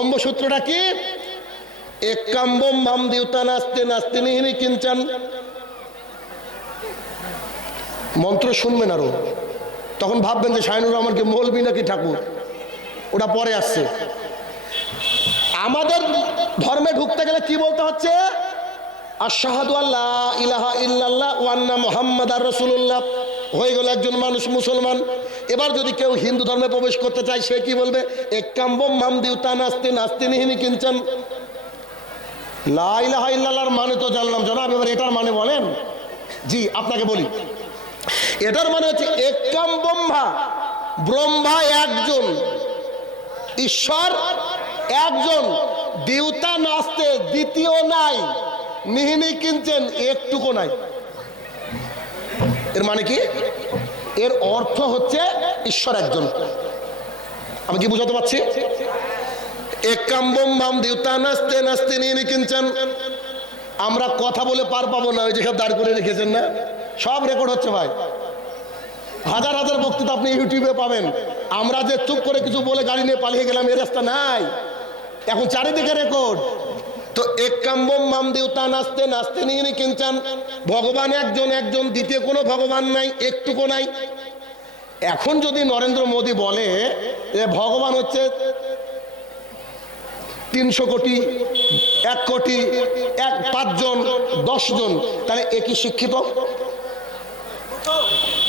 ব্রহ্মসূত্রটা কি? একাম্বম মাম দেউতা নাস্তে নাস্তে নিহিনি কিঞ্চন। মন্ত্র শুনবেন আরো, তখন ভাববেন যে শাহিনুর রহমানকে মৌলবি নাকি ঠাকুর, ওটা পরে আসছে। আমাদের ধর্মে ঢুকতে গেলে কি বলতে হচ্ছে? আশহাদু আল্লা ইলাহা ইল্লাল্লাহ ওয়া আন্না মুহাম্মাদার রাসূলুল্লাহ। হয়ে গেল একজন মানুষ মুসলমান। এবার যদি কেউ হিন্দু ধর্মে প্রবেশ করতে চায়, সে কি বলবে? একাম্বম মাম দেউতা নাস্তে নাস্তে নিহিনি কিঞ্চন। লা ইলাহা ইল্লাল্লাহর মানে তো জানলাম জনাব, এবার এটার মানে বলেন। জি আপনাকে বলি, এটার মানে হচ্ছে একাম ব্রহ্মা, ব্রহ্মা একজন, ঈশ্বর একজন, দেউতা নাস্তে দ্বিতীয় নাই, নিহিনি কিঞ্চন একটুকু নাই। এর মানে কি? এর অর্থ হচ্ছে ঈশ্বর একজন। আমি কি বুঝাতে পারছি? একাম্বম মাম দেউতা নাস্তে নাস্তে নিহিনি কিঞ্চন। আমরা কথা বলে পার পাবো না, ওই যে সব দাঁড় করে রেখেছেন না, সব রেকর্ড হচ্ছে ভাই, হাজার হাজার বক্তৃতা আপনি ইউটিউবে পাবেন। আমরা যে চুপ করে কিছু বলে গাড়ি নিয়ে পালিয়ে গেলাম, এ রাস্তা নাই, এখন চারিদিকে রেকর্ড। তো একাম্বম মাম দেউতা নাস্তে নাস্তে নিহিনি কিঞ্চন, ভগবান একজন, একজন, দ্বিতীয় কোনো ভগবান নাই, একটুকু নাই। এখন যদি নরেন্দ্র মোদী বলে যে ভগবান হচ্ছে 300 কোটি, 1 কোটি, 5 জন, 10 জন, তাহলে একই শিক্ষিত?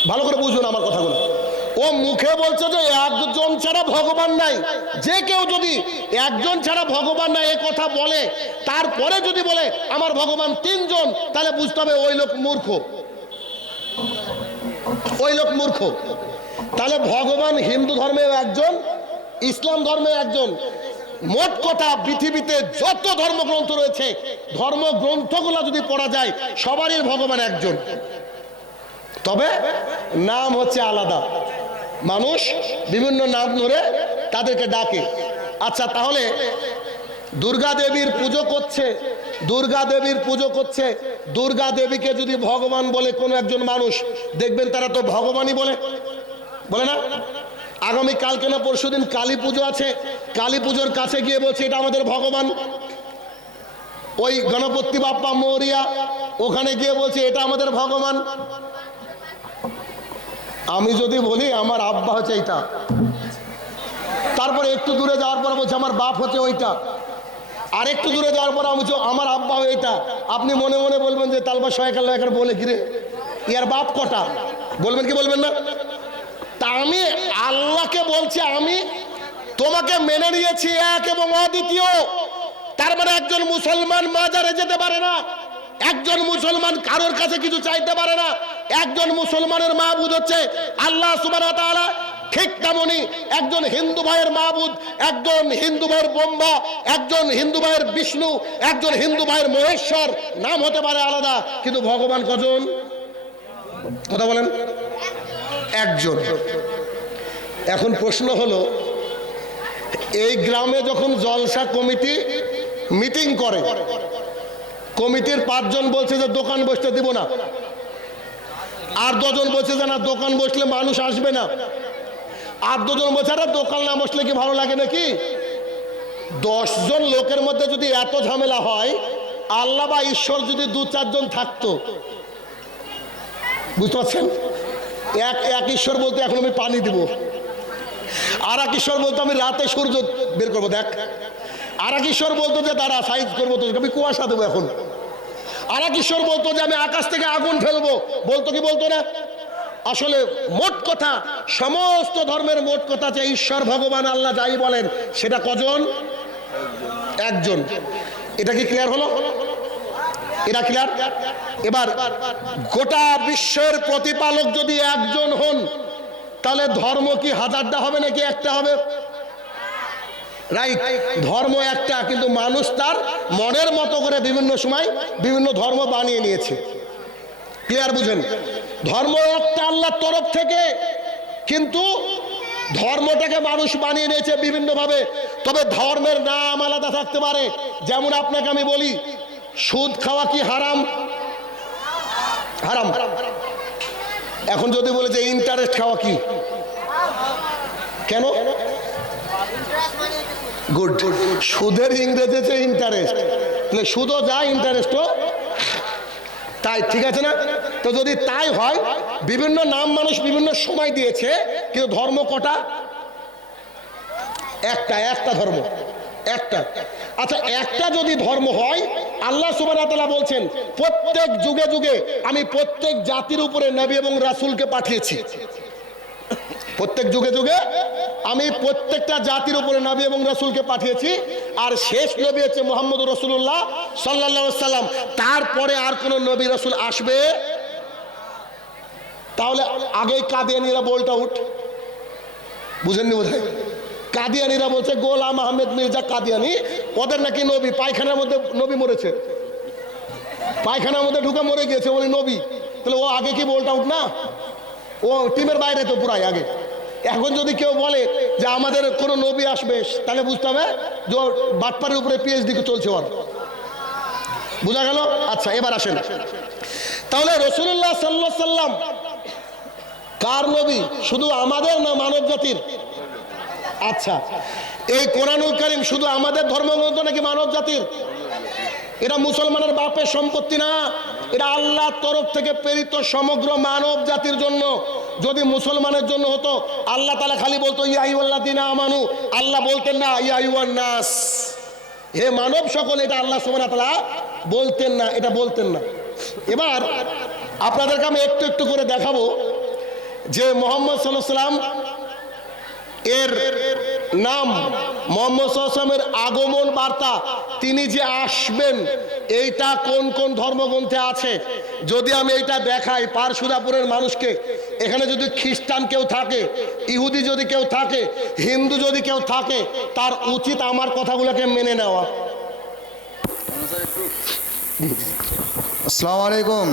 ভালো করে বুঝুন আমার কথাগুলো। ও মুখে বলছে যে একজন ছাড়া ভগবান নাই। যে কেউ যদি একজন ছাড়া ভগবান নাই এ কথা বলে, তারপরে যদি বলে আমার ভগবান 3 জন, তাহলে বুঝতে হবে ওই লোক মূর্খ, ওই লোক মূর্খ। তাহলে ভগবান হিন্দু ধর্মে একজন, ইসলাম ধর্মে একজন। মোট কথা পৃথিবীতে যত ধর্মগ্রন্থ রয়েছে, ধর্মগ্রন্থগুলো যদি পড়া যায়, সবারই ভগবান একজন, তবে নাম হচ্ছে আলাদা। মানুষ বিভিন্ন নাম ধরে তাদেরকে ডাকে। আচ্ছা, তাহলে দুর্গা দেবীর পুজো করছে, দুর্গা দেবীর পুজো করছে, দুর্গা দেবীকে যদি ভগবান বলে কোনো একজন মানুষ, দেখবেন তারা তো ভগবানই বলে, বলে না? আগামী কালকে না পরশুদিন কালী পুজো আছে, কালী পুজোর কাছে গিয়ে বলছে এটা আমাদের ভগবান। ওই গণপতি বাপ্পা মৌরিয়া, ওখানে গিয়ে বলছে এটা আমাদের ভগবান। আমি যদি বলি আমার আব্বা হচ্ছে এইটা, তারপরে একটু দূরে যাওয়ার পর বলছে আমার বাপ হচ্ছে ওইটা, আর একটু দূরে যাওয়ার পর আমি বলছি আমার আব্বা এইটা, আপনি মনে মনে বলবেন যে তালবা শয়কাল এখানে বলে কিরে ইয়ার বাপ কটা, বলবেন কি বলবেন না? তা আমি আল্লাহকে বলছি আমি তোমাকে মেনে নিয়েছি এক এবং অদ্বিতীয়। তার মানে একজন মুসলমান মাজারে যেতে পারে না, একজন মুসলমান কারোর কাছে কিছু চাইতে পারে না। একজন মুসলমানের মাবুদ হচ্ছে আল্লাহ সুবহানাহু ওয়া তাআলা। ঠিক তেমনি একজন হিন্দু ভাইয়ের মাবুদ, একজন হিন্দু ভাইয়ের ব্রহ্মা, একজন হিন্দু ভাইয়ের বিষ্ণু, একজন হিন্দু ভাইয়ের মহেশ্বর, নাম হতে পারে আলাদা, কিন্তু ভগবান কজন? কথা বলেন, একজন। এখন প্রশ্ন হলো, এই গ্রামে যখন জলসা কমিটি মিটিং করে, কমিটির 5 জন বলছে যে দোকান বসতে দিব না, আর 2 জন বলছে যে না দোকান বসলে মানুষ আসবে না, আর 2 জন বলছে আরে দোকান না বসলে কি ভালো লাগে নাকি? 10 জন লোকের মধ্যে যদি এত ঝামেলা হয়, আল্লাহ বা ঈশ্বর যদি 2-4 জন থাকতো, বুঝতে পারছেন? এক ঈশ্বর বলতে এখন আমি পানি দিব, আর এক ঈশ্বর বলতো আমি রাতে সূর্য বের করবো দেখ, আর এক ঈশ্বর বলতো যে দাঁড়া সাইজ করবো তো আমি কুয়াশা দেবো এখন, আর এক ঈশ্বর বলতো যে আমি আকাশ থেকে আগুন ফেলবো, বলতো কি বলতো না? আসলে মোট কথা, সমস্ত ধর্মের মোট কথা যে ঈশ্বর ভগবান আল্লাহ যাই বলেন সেটা কজন? একজন। এটা কি ক্লিয়ার হলো? এটা ক্লিয়ার? এবার গোটা বিশ্বের প্রতিপালক যদি একজন হন, তাহলে ধর্ম কি হাজারটা হবে নাকি একটা হবে? রাইট, ধর্ম একটা, কিন্তু মানুষ তার মনের মতো করে বিভিন্ন সময় বিভিন্ন ধর্ম বানিয়ে নিয়েছে। ক্লিয়ার বুঝেন? ধর্ম একটা আল্লাহর তরফ থেকে, কিন্তু ধর্মটাকে মানুষ বানিয়ে নিয়েছে বিভিন্ন ভাবে। তবে ধর্মের নাম আলাদা থাকতে পারে। যেমন আপনাকে আমি বলি, সুদ খাওয়া কি হারাম? হারাম। এখন যদি বলে যে ইন্টারেস্ট খাওয়া কি, কেন? গুড। সুদের ইংরেজি হচ্ছে ইন্টারেস্ট, তাহলে সুদও যা ইন্টারেস্টও তাই, ঠিক আছে না? তো যদি তাই হয়, বিভিন্ন নাম মানুষ বিভিন্ন সময় দিয়েছে, কিন্তু ধর্ম কটা? একটা ধর্ম, একটা। আচ্ছা, একটা যদি ধর্ম হয়, আল্লাহ সুবহানাহু ওয়া তাআলা বলছেন প্রত্যেক যুগে যুগে আমি প্রত্যেক জাতির উপরে নবী এবং রাসূলকে পাঠিয়েছি। প্রত্যেক যুগে যুগে আমি প্রত্যেকটা জাতির উপরে নবী এবং রাসূলকে পাঠিয়েছি, আর শেষ নবী হচ্ছে মুহাম্মদ রাসূলুল্লাহ সাল্লাল্লাহু আলাইহি সাল্লাম। তারপরে আর কোন নবী রাসূল আসবে? তাহলে আগেই কাদিয়ানীরা বোল্ট আউট, বুঝেননি বোধহয়? কাদিয়ানীরা বলছে গোলাম আহমেদ মির্জা কাদিয়ানী, ওদের নাকি নবী পায়খানার মধ্যে নবী মরেছে, পায়খানার মধ্যে ঢুকে মরে গিয়েছে বলে নবী। তাহলে ও আগে কি বোল্ট আউট না? ও টিমের বাইরে তো পুরাই আগে। এখন যদি কেউ বলে যে আমাদের কোনো নবী আসবে, তাহলে বুঝতে হবে যে বাটপারের উপরে পিএইচডি চলছে ওর, বুঝা গেল? আচ্ছা, এবার আসেন, তাহলে রাসূলুল্লাহ সাল্লাল্লাহু আলাইহি সাল্লাম কার নবী? শুধু আমাদের না মানব জাতির? আচ্ছা, এই কোরআনুল কারীম শুধু আমাদের ধর্মগ্রন্থ নাকি মানব জাতির? এটা মুসলমানের বাপের সম্পত্তি না, এটা আল্লাহর তরফ থেকে প্রেরিত সমগ্র মানব জাতির জন্য। যদি মুসলমানের জন্য হতো, আল্লাহ তাআলা খালি বলতো ইয়া আইয়ুহাল্লাযীনা আমানু, আল্লাহ বলতেন না ইয়া আইয়ুহান নাস, হে মানব সকল, এটা আল্লাহ সুবহানাহু ওয়া তাআলা বলতেন না, এটা বলতেন না। এবার আপনাদেরকে আমি একটু একটু করে দেখাবো যে মুহাম্মদ সাল্লাল্লাহু আলাইহি সাল্লাম এর নাম, মুহাম্মদ সাল্লাল্লাহু আলাইহি ওয়াসাল্লামের আগমন বার্তা, তিনি যে আসবেন, এইটা কোন কোন ধর্মগ্রন্থে আছে। যদি আমি এইটা দেখাই পারশুরাপুরের মানুষকে, এখানে যদি খ্রিস্টান কেউ থাকে, ইহুদি যদি কেউ থাকে, হিন্দু যদি কেউ থাকে, তার উচিত আমার কথাগুলোকে মেনে নেওয়া। আসসালামু আলাইকুম।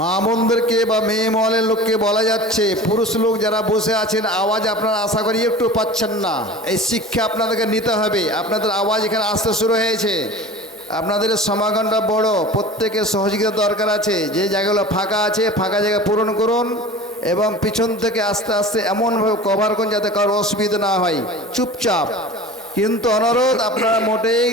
মা বোনদেরকে বা মেয়ে মহলের লোককে বলা যাচ্ছে, পুরুষ লোক যারা বসে আছেন, আওয়াজ আপনারা আশা করি একটু পাচ্ছেন না, এই শিক্ষা আপনাদেরকে নিতে হবে। আপনাদের আওয়াজ এখানে আসতে শুরু হয়েছে, আপনাদের সমাগমটা বড়, প্রত্যেকের সহযোগিতা দরকার আছে। যে জায়গাগুলো ফাঁকা আছে, ফাঁকা জায়গা পূরণ করুন, এবং পিছন থেকে আস্তে আস্তে এমনভাবে কভার করুন যাতে কারোর অসুবিধা না হয়, চুপচাপ। কিন্তু অনুরোধ, আপনারা মোটেই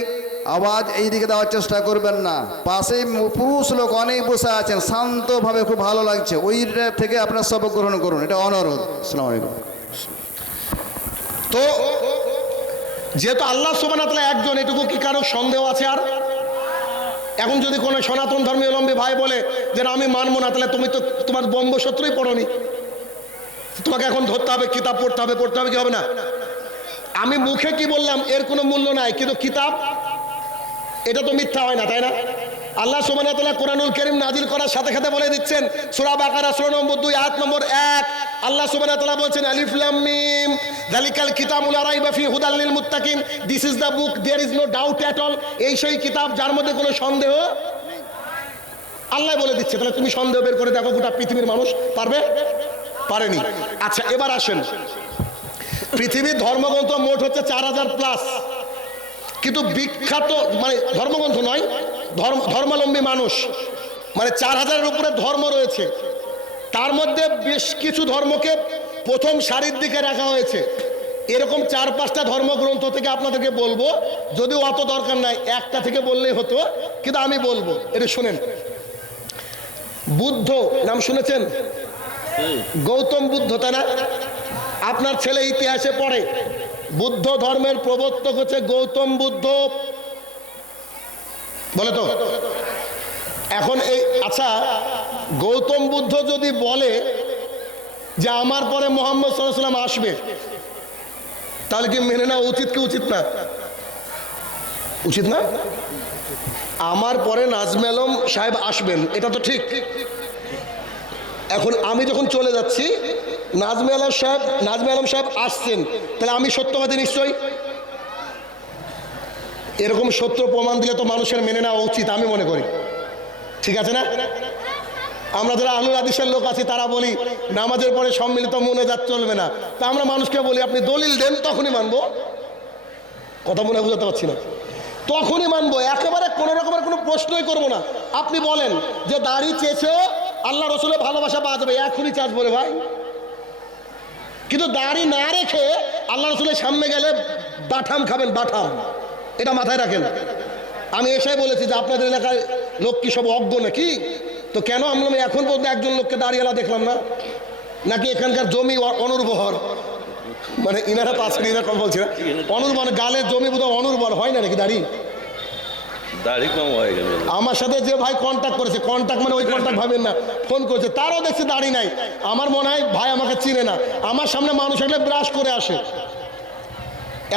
আওয়াজ এই দিকে দেওয়ার চেষ্টা করবেন না। পাশেই পুরুষ লোক অনেক বসে আছেন, শান্তভাবে, খুব ভালো লাগছে, ওইটা থেকে আপনারা সবক গ্রহণ করুন, এটা অনুরোধ। আসসালামু আলাইকুম। তো যেহেতু আল্লাহ সুবহানাহু ওয়া তাআলা একজন, এটুকু কি কারো সন্দেহ আছে? আর এখন যদি কোনো সনাতন ধর্মাবলম্বী ভাই বলে যে আমি মানবো না, তাহলে তুমি তো তোমার ব্রহ্মসূত্রই পড়োনি, তোমাকে এখন ধরতে হবে, কিতাব পড়তে হবে, পড়তে হবে, কি হবে না? আমি মুখে কি বললাম এর কোনো মূল্য নাই, কিন্তু কিতাব এটা তো মিথ্যা হয় না, তাই না? আল্লাহ সুবহানাহু ওয়া তাআলা কোরআনুল কারীম নাজিল করার সাথে সাথে বলে দিচ্ছেন, সূরা বাকারা সূরা নম্বর 2 আয়াত নম্বর 1, আল্লাহ সুবহানাহু ওয়া তাআলা বলছেন আলিফ লাম মিম যালিকাল কিতাবু লা রাইবা ফি হুদাল লিল মুত্তাকিন, this is the book there is no doubt at all. এই সেই কিতাব যার মধ্যে কোনো সন্দেহ, আল্লাহ বলে দিচ্ছে। তাহলে তুমি সন্দেহ বের করে দেখো, গোটা পৃথিবীর মানুষ পারবে? পারেনি। আচ্ছা, এবার আসেন, পৃথিবীর ধর্মগ্রন্থ মোট হচ্ছে 4000+, কিন্তু বিখ্যাত মানে ধর্মগ্রন্থ নয়, ধর্মাবলম্বী মানুষ মানে 4000-এর উপরে ধর্ম রয়েছে। তার মধ্যে বেশ কিছু ধর্মকে প্রথম সারির দিকে রাখা হয়েছে। এরকম 4-5টা ধর্মগ্রন্থ থেকে আপনাদেরকে বলবো, যদিও অত দরকার নাই, একটা থেকে বললেই হতো, কিন্তু আমি বলবো, এটা শুনেন। বুদ্ধ নাম শুনেছেন? গৌতম বুদ্ধ, তাই না? আপনার ছেলে ইতিহাসে পড়ে, বুদ্ধ ধর্মের প্রবর্তক হচ্ছে গৌতম বুদ্ধ, বলে তো? এখন এই, আচ্ছা, গৌতম বুদ্ধ যদি বলে যে আমার পরে মুহাম্মদ সাল্লাল্লাহু আলাইহি ওয়াসাল্লাম আসবে, তাহলে কি মেনে নেওয়া উচিত কি উচিত না? উচিত না? আমার পরে নাজমে আলম সাহেব আসবেন, এটা তো ঠিক। এখন আমি যখন চলে যাচ্ছি, নাজমে আলম সাহেব আসছেন, তাহলে আমি সত্যবাদী নিশ্চয়ই। এরকম সত্য প্রমাণ দিলে তো মানুষের মেনে নেওয়া উচিত, আমি মনে করি, ঠিক আছে না? আমরা যারা আহলুল হাদিসের লোক আছি, তারা বলি নামাজের পরে সম্মিলিত মুনাজাত চলবে না, তা আমরা মানুষকে বলি আপনি দলিল দেন, তখনই মানবো। কথা মনে বুঝাতে পারছি না? তখনই মানবো, একেবারে কোনো রকমের কোনো প্রশ্নই করবো না। আপনি বলেন যে দাড়ি চেয়েছেও আল্লাহ রসুলের ভালোবাসা পাওয়া যাবে, এখনই চাষ বলে ভাই। কিন্তু দাড়ি না রেখে আল্লাহ রসুলের সামনে গেলে বাঠাম খাবেন, বাঠাম। এটা মাথায় রাখেন। আমি এসেই বলেছি যে আপনাদের এলাকায় লোক কি সব অজ্ঞ নাকি? তো কেন আমি এখন পর্যন্ত একজন লোককে দাঁড়িয়েলা দেখলাম না? নাকি এখানকার জমি অনুর্বর? মানে ইনারা তো আছেন, এরকম বলছে না অনুর্বর, গালের জমি বোধহয় অনুর্বর হয় না নাকি? দাড়ি কম হয়ে গেল। আমার সাথে যে ভাই কন্ট্যাক্ট করেছে, কন্ট্যাক্ট মানে ওই কন্ট্যাক্ট ভাবেন না, ফোন করেছে, তারও দেখছে দাড়ি নাই। আমার মনে হয় ভাই আমাকে চিনে না। আমার সামনে মানুষ এলে ব্রাশ করে আসে,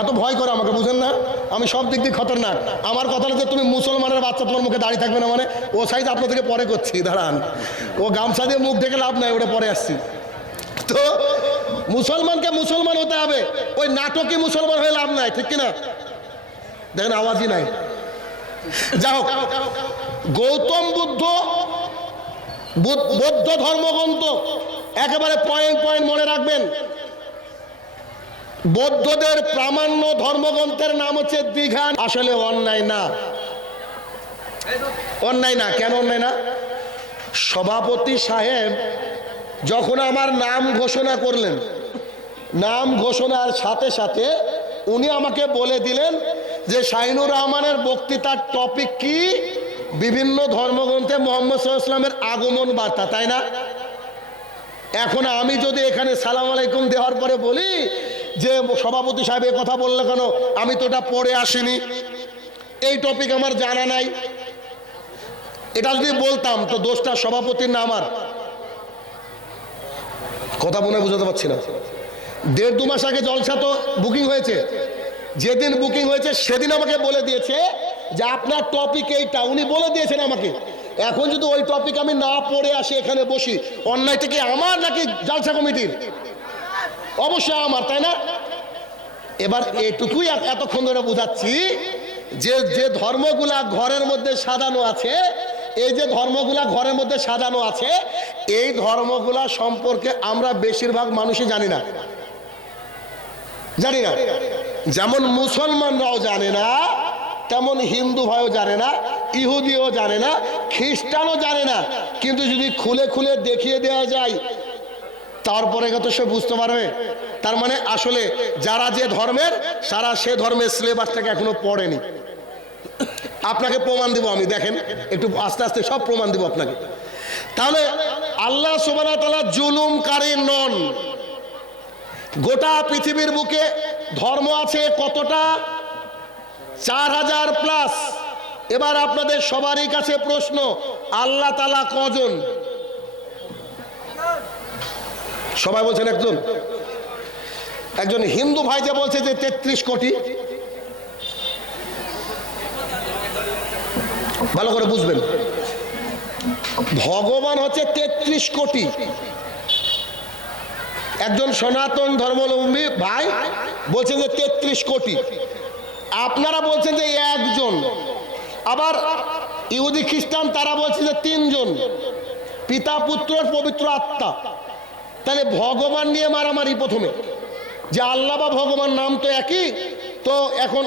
এত ভয় করে আমাকে, বুঝেন না? আমি সব দিক দিয়ে খতরনাক। আমার কথাটা যে তুমি মুসলমানের বাচ্চা, তোমার মুখে দাড়ি থাকবে না মানে, ও সাইজ আপনাদেরকে পরে করছি, দাঁড়ান। ও গামছা দিয়ে মুখ ঢেকে লাভ নাই, ওটা পরে আসছি। তো মুসলমানকে মুসলমান হতে হবে, ওই নাটকে মুসলমান হয়ে লাভ নাই, ঠিক কিনা? দেখেন আওয়াজই নাই। যাই হোক, গৌতম বুদ্ধ, বৌদ্ধ ধর্মগ্রন্থ একেবারে পয়েন্ট পয়েন্ট মনে রাখবেন। বৌদ্ধদের প্রামাণ্য ধর্মগ্রন্থের নাম হচ্ছে দীঘা। আসলে অন্যায় না, অন্যায় না। কেন অন্যায় না? সভাপতি সাহেব যখন আমার নাম ঘোষণা করলেন, নাম ঘোষণার সাথে সাথে উনি আমাকে বলে দিলেন যে শাহিনুর রহমানের বক্তৃতার টপিক কি? বিভিন্ন ধর্মগ্রন্থে মোহাম্মদ সাল্লাল্লাহু আলাইহি ওয়াসাল্লামের আগমন বার্তা, তাই না? এখন আমি যদি এখানে সালাম আলাইকুম দেওয়ার পরে বলি যে সভাপতি সাহেব এ কথা বললে কেন, আমি তো এটা পড়ে আসিনি, এই টপিক আমার জানা নাই, এটা যদি বলতাম তো দোষটা সভাপতির না আমার? কথা মনে বুঝাতে পারছি না। 1.5-2 মাস আগে জলসা তো বুকিং হয়েছে, যেদিন বুকিং হয়েছে সেদিন আমাকে বলে দিয়েছে যে আপনার টপিক এইটা, উনি বলে দিয়েছেন আমাকে। এখন যদি ওই টপিক আমি না পড়ে আসি, এখানে বসি, অন্যায়টা কি আমার নাকি জলসা কমিটির? অবশ্যই আমার, তাই না? এবার এটুকুই এতক্ষণ ধরে বুঝাচ্ছি যে যে ধর্মগুলা ঘরের মধ্যে সাজানো আছে, এই যে ধর্মগুলা ঘরের মধ্যে সাজানো আছে, এই ধর্মগুলা সম্পর্কে আমরা বেশিরভাগ মানুষই জানি না, জানি না। যেমন মুসলমানরাও জানে না, তেমন হিন্দু ভাইও জানে না, ইহুদিও জানে না, খ্রিস্টানও জানে না। কিন্তু যদি খুলে খুলে দেখিয়ে দেওয়া যায়, তারপরে তো সে বুঝতে পারবে। তার মানে আসলে যারা যে ধর্মের, সারা সে ধর্মের সিলেবাসটাকে এখনো পড়েনি। আপনাকে প্রমাণ দিব আমি, দেখেন একটু আস্তে আস্তে সব প্রমাণ দিব আপনাকে। তাহলে আল্লাহ সুবহানাহু ওয়া তাআলা জুলুমকারী নন। গোটা পৃথিবীর বুকে ধর্ম আছে কতটা? 4000+। এবার আপনাদের সবারই কাছে প্রশ্ন, আল্লাহ তাআলা কজন? সবাই বলছেন একজন। একজন হিন্দু ভাই যে বলছে যে 33 কোটি, ভালো করে বুঝবেন, ভগবান হচ্ছে 33 কোটি। একজন সনাতন ধর্মাবলম্বী ভাই বলছেন যে 33 কোটি, আপনারা বলছেন যে একজন। আবার ইহুদি খ্রিস্টান তারা বলছে যে 3 জন, পিতা পুত্র পবিত্র আত্মা। তাহলে ভগবান নিয়ে মারামারি প্রথমে, যে আল্লাহ বা ভগবান নাম তো একই, তো এখন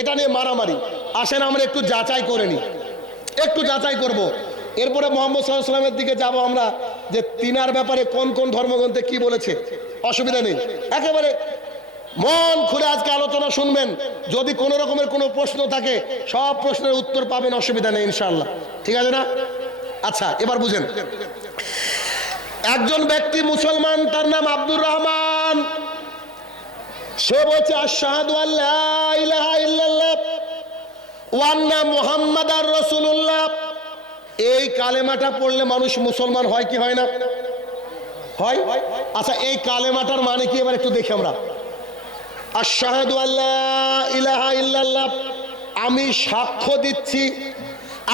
এটা নিয়ে মারামারি। আসেন আমরা একটু যাচাই করে নিই, একটু যাচাই করব। এরপরে মোহাম্মদ সাল্লাল্লাহু আলাইহি ওয়াসাল্লামের দিকে যাব আমরা, যে তিনার ব্যাপারে কোন কোন ধর্মগ্রন্থে কি বলেছে। অসুবিধা নেই, একেবারে মন খুলে আজকে আলোচনা শুনবেন। যদি কোনো রকমের কোনো প্রশ্ন থাকে, সব প্রশ্নের উত্তর পাবেন, অসুবিধা নেই ইনশাআল্লাহ, ঠিক আছে না? আচ্ছা, এবার বুঝেন। একজন ব্যক্তি মুসলমান, তার নাম আব্দুর রহমান। সে বলছে আশহাদু আল্লা ইলাহা ইল্লাল্লাহ ওয়া আন্না মুহাম্মাদার রাসূলুল্লাহ। এই কালেমাটা পড়লে মানুষ মুসলমান হয় কি হয় না? হয়। আচ্ছা, এই কালেমাটার মানে কি এবার একটু দেখি আমরা। আশহাদু আল্লা ইলাহা ইল্লাল্লাহ, আমি সাক্ষ্য দিচ্ছি,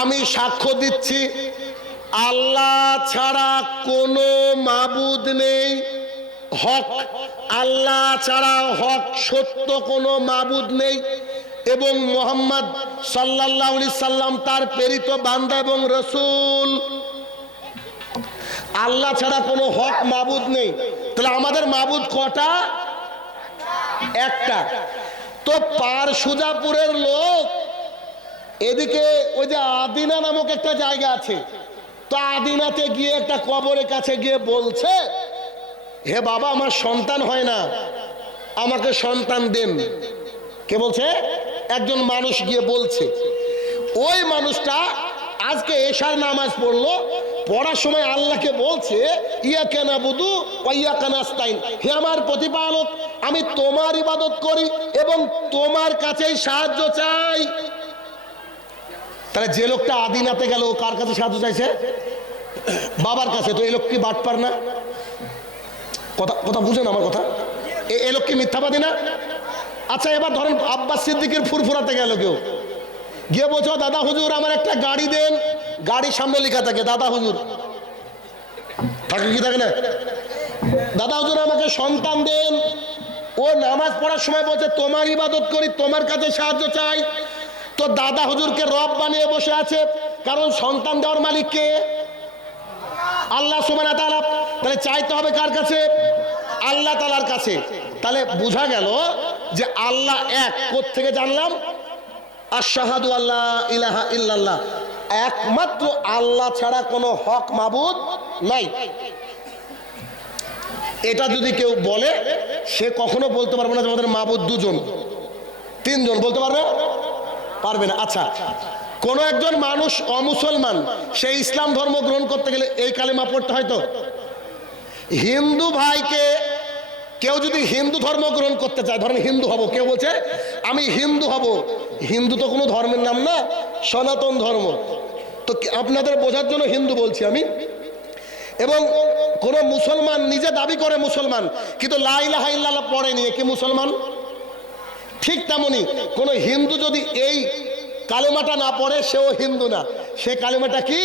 আমি সাক্ষ্য দিচ্ছি আল্লাহ ছাড়া কোনো মাবুদ নেই হক, আল্লাহ ছাড়া হক সত্য কোনো মাবুদ নেই, এবং মুহাম্মদ সাল্লাল্লাহু আলাইহি সাল্লাম তার প্রেরিত বান্দা এবং রাসূল। আল্লাহ ছাড়া কোনো হক মাবুদ নেই। তাহলে আমাদের মাবুদ কটা? একটা। তো পারসুজাপুরের লোক এদিকে ওই যে আদিনা নামক একটা জায়গা আছে, তো আদিনাতে গিয়ে একটা কবরের কাছে গিয়ে বলছে, হে বাবা, আমার সন্তান হয় না, আমাকে সন্তান দেন। কে বলছে? একজন মানুষ গিয়ে বলছে। ওই মানুষটা আজকে এশার নামাজ পড়লো, পড়ার সময় আল্লাহকে বলছে ইয়াকা নাবুদু ওয়া ইয়াকা নাস্তাইন, হে আমার প্রতিপালক, আমি তোমার ইবাদত করি এবং তোমার কাছেই সাহায্য চাই। তাহলে যে লোকটা আদিনাতে গেল, কার কাছে সাহায্য চাইছে? বাবার কাছে। তো এই লোক কি বাটপার না? কথা কথা বুঝেন আমার কথা? এই লোক কি মিথ্যাবাদী না? আচ্ছা, এবার ধরেন আব্বাস সিদ্দিকের ফুরফুরাতে গেল কেউ, গিয়ে বলছো দাদা হুজুর আমার একটা গাড়ি দেন। গাড়ির সামনে লেখা থাকে দাদা হুজুর, থাকে কি থাকে না? দাদা হুজুর আমাকে সন্তান দেন। ও নামাজ পড়ার সময় বলছে তোমার ইবাদত করি, তোমার কাছে সাহায্য চাই। তো দাদা হুজুরকে রব বানিয়ে বসে আছে, কারণ সন্তান দেওয়ার মালিক কে? আল্লাহ সুবহানাহু ওয়া তাআলা। তাহলে চাইতে হবে কার কাছে? আল্লাহ তাআলার কাছে। তাহলে বোঝা গেল যে আল্লাহ এক। কোত্থেকে জানলাম? আশহাদু আল্লা ইলাহা ইল্লাল্লাহ, একমাত্র আল্লাহ ছাড়া কোনো হক মাবুদ নাই। এটা যদি কেউ বলে, সে কখনো বলতে পারবে না যে আমাদের মাবুদ দুজন, তিনজন। বলতে পারবে? পারবে না। আচ্ছা, কোন একজন মানুষ অমুসলমান, সে ইসলাম ধর্ম গ্রহণ করতে গেলে এই কালেমা পড়তে হয়। তো হিন্দু ভাইকে কেউ যদি হিন্দু ধর্ম গ্রহণ করতে চায়, ধরেন হিন্দু হব, কেউ বলছে আমি হিন্দু হব, হিন্দু তো কোনো ধর্মের নাম না, সনাতন ধর্ম। তো আপনাদের বোঝার জন্য হিন্দু বলছি আমি। এবং কোন মুসলমান নিজে দাবি করে মুসলমান, কিন্তু লা ইলাহা ইল্লাল্লাহ পড়েনি, কি মুসলমান? ঠিক তেমনি কোন হিন্দু যদি এই কালেমাটা না পড়ে, সেও হিন্দু না। সে কালেমাটা কি?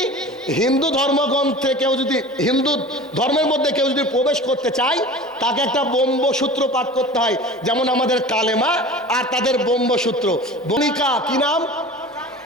হিন্দু ধর্মগ্রন্থে কেউ যদি, হিন্দু ধর্মের মধ্যে কেউ যদি প্রবেশ করতে চায়, তাকে একটা ব্রহ্মসূত্র পাঠ করতে হয়, যেমন আমাদের কালেমা আর তাদের ব্রহ্মসূত্র। বনিকা কি নাম?